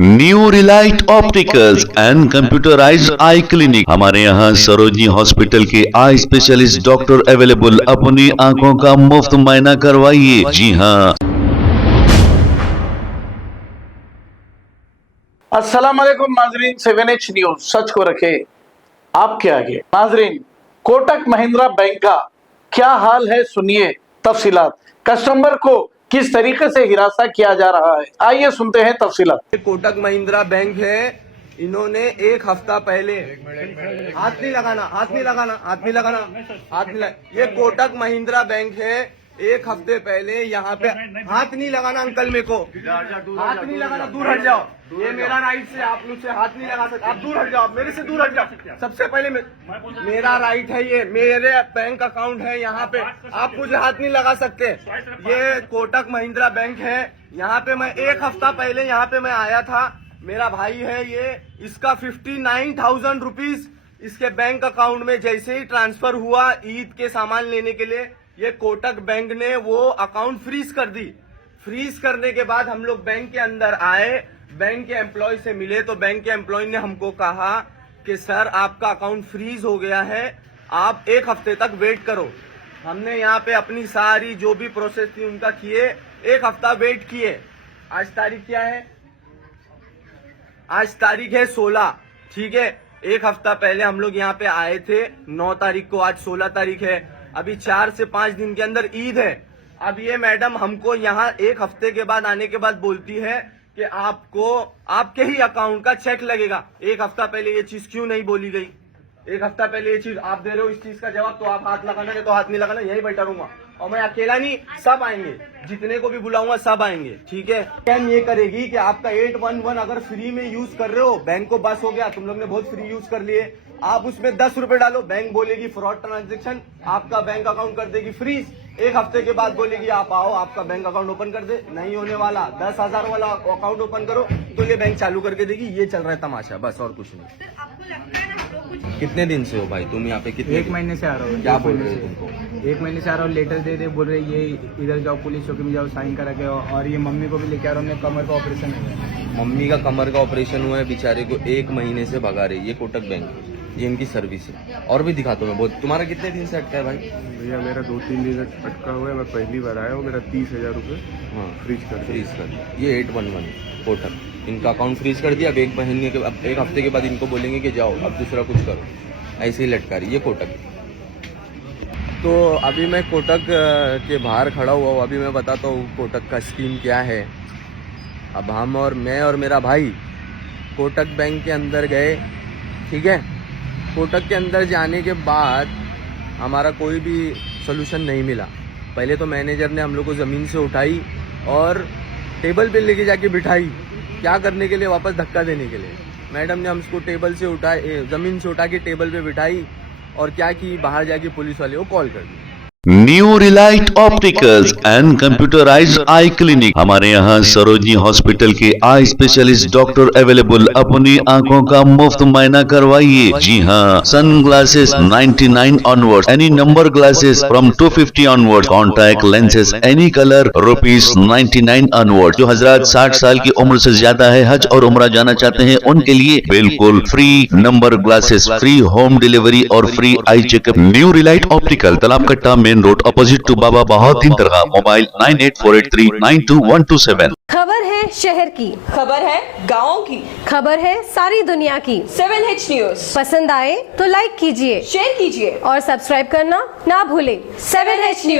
New Relight opticals and computerized eye clinic. हमारे यहाँ Sarojini hospital के आई स्पेशलिस्ट डॉक्टर अवेलेबल। अपनी आंखों का मुफ्त मुआयना करवाइए। जी हाँ। अस्सलाम वालेकुम नाजरीन, 7H न्यूज सच को रखे आपके आगे। नाजरीन, कोटक महिंद्रा बैंक का क्या हाल है, सुनिए तफसीलात। कस्टमर को किस तरीके से हिरासा किया जा रहा है, आइए सुनते हैं तफसीलात। कोटक महिंद्रा बैंक है, इन्होंने एक हफ्ता पहले हाथ नहीं लगाना। ये कोटक महिंद्रा बैंक है। एक हफ्ते पहले यहाँ पे हाथ नहीं लगाना अंकल, मेरे को हाथ नहीं लगाना, दूर हट जाओ। ये मेरा राइट से आप मुझसे हाथ नहीं लगा सकते, आप दूर हट जाओ, मेरे से दूर हट जाओ। सबसे पहले मेरा राइट है, ये मेरे बैंक अकाउंट है, यहाँ पे आप मुझे हाथ नहीं लगा सकते। ये कोटक महिंद्रा बैंक है। यहाँ पे मैं एक हफ्ता पहले यहाँ पे मैं आया था, मेरा भाई है ये, इसका 59,000 रुपीज इसके बैंक अकाउंट में जैसे ही ट्रांसफर हुआ ईद के सामान लेने के लिए, ये कोटक बैंक ने वो अकाउंट फ्रीज कर दी। फ्रीज करने के बाद हम लोग बैंक के अंदर आए, बैंक के एम्प्लॉय से मिले तो बैंक के एम्प्लॉय ने हमको कहा कि सर आपका अकाउंट फ्रीज हो गया है, आप एक हफ्ते तक वेट करो। हमने यहाँ पे अपनी सारी जो भी प्रोसेस थी उनका किए, एक हफ्ता वेट किए। आज तारीख क्या है? आज तारीख है 16, ठीक है। एक हफ्ता पहले हम लोग यहाँ पे आए थे 9 तारीख को, आज 16 तारीख है। अभी 4 से 5 दिन के अंदर ईद है। अब ये मैडम हमको यहाँ एक हफ्ते के बाद आने के बाद बोलती है कि आपको आपके ही अकाउंट का चेक लगेगा। एक हफ्ता पहले ये चीज क्यों नहीं बोली गई? एक हफ्ता पहले ये चीज आप दे रहे हो, इस चीज का जवाब तो आप हाथ लगाना नहीं तो हाथ नहीं लगाना, यही बैठा रहूंगा। और मैं अकेला नहीं, सब आएंगे, जितने को भी बुलाऊंगा सब आएंगे, ठीक है। कैम ये करेगी कि आपका 811 अगर फ्री में यूज कर रहे हो, बैंक को बस हो गया, तुम लोग ने बहुत फ्री यूज कर लिए, आप उसमें 10 रुपए डालो, बैंक बोलेगी फ्रॉड ट्रांजैक्शन, आपका बैंक अकाउंट कर देगी फ्रीज। एक हफ्ते के बाद बोलेगी आप आओ, आपका बैंक अकाउंट ओपन कर दे। नहीं होने वाला, 10,000 वाला अकाउंट ओपन करो तो ये बैंक चालू करके देगी। ये चल रहा है तमाशा, बस और कुछ नहीं। कितने दिन से हो भाई तुम यहाँ पे? कितने? 1 महीने से आ रहा हूँ। क्या बोल रहे हो तुमको? 1 महीने से आ रहा हूँ, लेटर दे बोल रहे ये इधर जाओ, पुलिस चौकी में जाओ, साइन करा के। और ये मम्मी को भी लेके आ रहा हूँ, कमर का ऑपरेशन है। मम्मी का कमर का ऑपरेशन हुआ है, बेचारे को 1 महीने से भगा रही। ये कोटक बैंक, ये इनकी सर्विस है। और भी दिखाता हूँ मैं बहुत। तुम्हारा कितने दिन से अटका है भाई? भैया मेरा 2-3 दिन अटका हुआ है, मैं पहली बार आया हूँ। मेरा 30,000 रुपये फ्रीज कर ये 811 कोटक, इनका अकाउंट फ्रीज कर दिया। अब एक हफ्ते के बाद इनको बोलेंगे कि जाओ अब दूसरा कुछ करो, ऐसे ही लटका रही। ये कोटक। तो अभी मैं कोटक के बाहर खड़ा हुआ हूँ, अभी मैं बताता हूँ कोटक का स्कीम क्या है। अब हम और मैं और मेरा भाई कोटक बैंक के अंदर गए, ठीक है। कोटक के अंदर जाने के बाद हमारा कोई भी सोल्यूशन नहीं मिला। पहले तो मैनेजर ने हम लोग को ज़मीन से उठाई और टेबल पे लेके जाके बिठाई। क्या करने के लिए? वापस धक्का देने के लिए। मैडम ने हमको टेबल से ज़मीन से उठा के टेबल पे बिठाई और क्या की, बाहर जाके पुलिस वाले को कॉल कर दी। New Relight opticals and computerized eye clinic. हमारे यहाँ सरोजनी हॉस्पिटल के आई स्पेशलिस्ट डॉक्टर अवेलेबल। अपनी आंखों का मुफ्त मुआयना करवाइए। जी हाँ। Sun glasses 99 onward, any number glasses from 250 onward, contact lenses any colour ₹99 onward. जो हजरात 60 साल की उम्र से ज्यादा है, हज और उम्रा जाना चाहते हैं, उनके लिए बिल्कुल free number glasses, free home delivery और free eye checkup. New Relight optical, Talab Katta, main road, opposite to Baba Bahauddin Dargah. Mobile 9848392127। खबर है शहर की, खबर है गाँव की, खबर है सारी दुनिया की। 7H न्यूज पसंद आए तो लाइक कीजिए, शेयर कीजिए और सब्सक्राइब करना ना भूलें। 7H news.